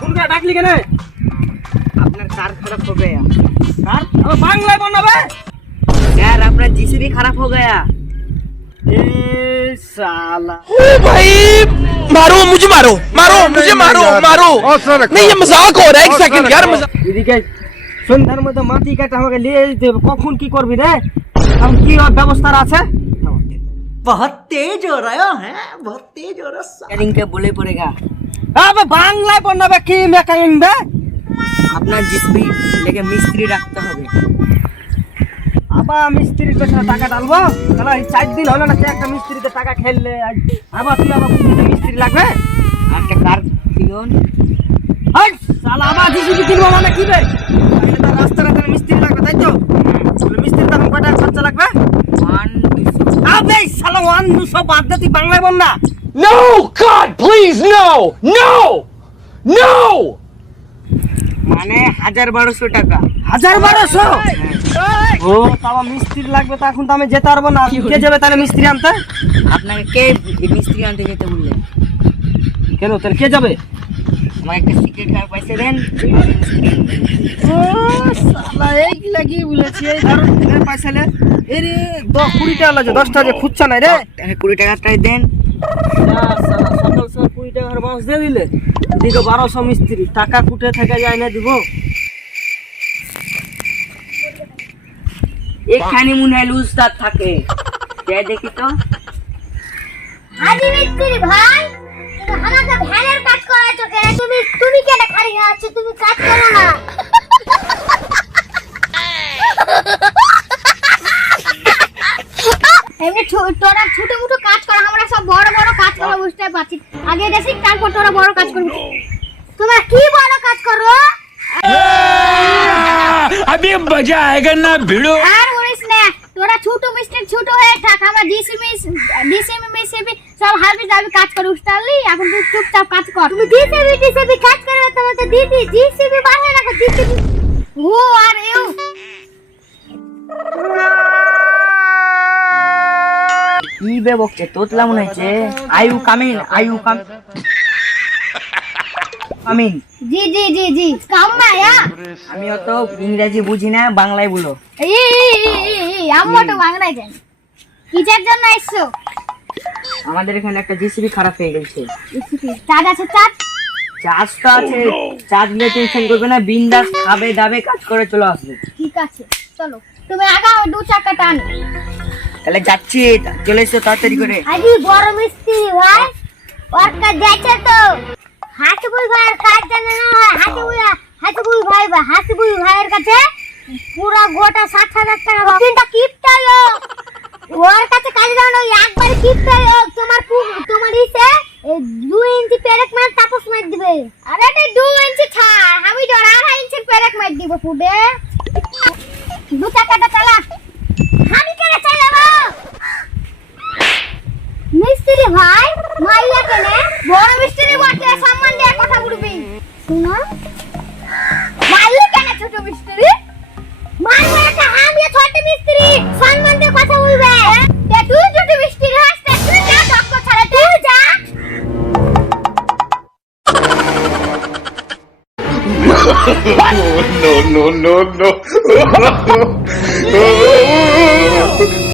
কোনটা ডাকলি কেন? আপনার कार खराब हो गया। कार? अब बांग्ला बोलना बे? यार अपना जीसीबी खराब हो गया। ए साला। ओ भाई मारो मुझे मारो मारो मुझे मारो मारो नहीं ये मजाक हो रहा है एक सेकंड यार मजाक এদিকে সন্ধ্যার মধ্যে মাটি কাটা আমাকে নিয়ে যেতে হবে কখন কি করবি রে এখন কি ওর ব্যবস্থা আছে बहुत तेज हो रहा है बहुत तेज हो रहा है रिंग के बोले पड़ेगा আবে বাংলায় বলনা কি মেকানিক বে अपना जीसीबी लेके मिस्त्री रखते হবে আবার মিস্ত্রির পেছনে টাকা ঢালবো তাহলে এই 4 দিন হলো না যে একটা মিস্ত্রিতে টাকা খেললে আবার তুই আবার বুঝতে মিস্ত্রি লাগবে আর একটা कार কিনুন হাই শালা আবার জিসিবি কিনবো মানে কি বে এটা রাস্তাঘাটে মিস্ত্রি লাগবে তাই তো তাহলে মিস্ত্রি তখন কত খরচা লাগবে 1-200 আবে শালা 1-200 বাদ দে তুই বাংলায় বল না no god please no no no মানে 1200 টাকা 1200 ও তাও মিস্ত্রি লাগবে তো এখন তো আমি যেতে পারবো না কে যাবে তাহলে মিস্ত্রি আনতে আপনাকে কে মিস্ত্রি আনতে যেতে বললেন কেন তোর কে যাবে আমার একটা সিক্রেট কার পয়সা দেন ও শালা এই লাগি বলেছি এই ধর এর পয়সা লে এরে 20 টাকা লাগে 10 টাকা খুঁজছ না রে 20 টাকাটাই দেন শালা সকাল সকাল 20 টাকার বাস দিয়ে দিলে এদিকে 1200 মিস্ত্রি টাকা কুটে থেকে যায় না দিব এখানে মুনাইল উস্তাদ থাকে কে দেখি তো আজি মিস্ত্রি ভাই আমাকে ভ্যানের কাজ করাইছো কেন তুমি কেন খালি আছো তুমি কাজ করো না এমনি তোরা ছোট মোটো কাজ কর আমরা সব বড় বড় কাজ করা বুঝতে পারছি আগে দেশি তারপর তোরা বড় কাজ করবি তোমরা কি বড় কাজ করো अभी मजा आएगा ना भिड़ो আর বলিস না তোরা ছোট মিস্ত্রি ছোট হয়ে থাক আমরা ডিসিবি সব হাবি যাবি কাজ করে উস্তালি এখন তুই চুপচাপ কাজ কর তুমি ডিসিবি কাজ করবে তোমার তো দিদি ডিসিবি বাহির রাখো ডিসিবি হু আর ইউ কি বে বকছে তোতলা মনে হচ্ছে আয়ু কামিন জি জি জি জি কাম না ইয়া আমি অত ইংরেজি বুঝি না বাংলায় বলো আমরা তো বাংলায় জানি কিসের জন্য আইছো আমাদের এখানে একটা জিসিবি খারাপ হয়ে গেছে চার্জ আছে চার্জ চার্জ তো আছে চার্জ নিয়ে টেনশন করবে না বিন্দাস খাবে দাবে কাজ করে চলে আসবে ঠিক আছে চলো তুমি আগাও 2 চাকা টান তাহলে যাচ্ছি চলে এসো তাড়াতাড়ি করে আজি বড় মিস্ত্রি ভাই ওর কাজ যাচ্ছে তো হাসিবুল ভাইয়ের কাজ জানে না হাসিবুল ভাইয়ের কাছে পুরো গোটা 60,000 টাকা তিনটা কিপটালো ওর কাছে কাজ জানো একবার কিপটালো তোমার ইসে 2 ইঞ্চি পেরেক মার তাপস মার দিবে আরে এটা 2 ইঞ্চি ছাড় আমি তো 2.5 ইঞ্চি পেরেক মার দিব ফুডে 2 টাকাটা চালা আমি কেন চালাবো মিস্ত্রি ভাই মাইয়া কেনে বড় মিস্ত্রি বটে সম্মান দিয়ে কথা বলবি শুনো মাইয়া কেনে ছোট মিস্ত্রি মারবে একটা আমি ছোট মিস্ত্রি সম্মান দিয়ে কথা বলবে তে তুই ছোট মিস্ত্রি হাসতে তুই যা দক্ষ ছাড়া তুই যা no, no, no, no.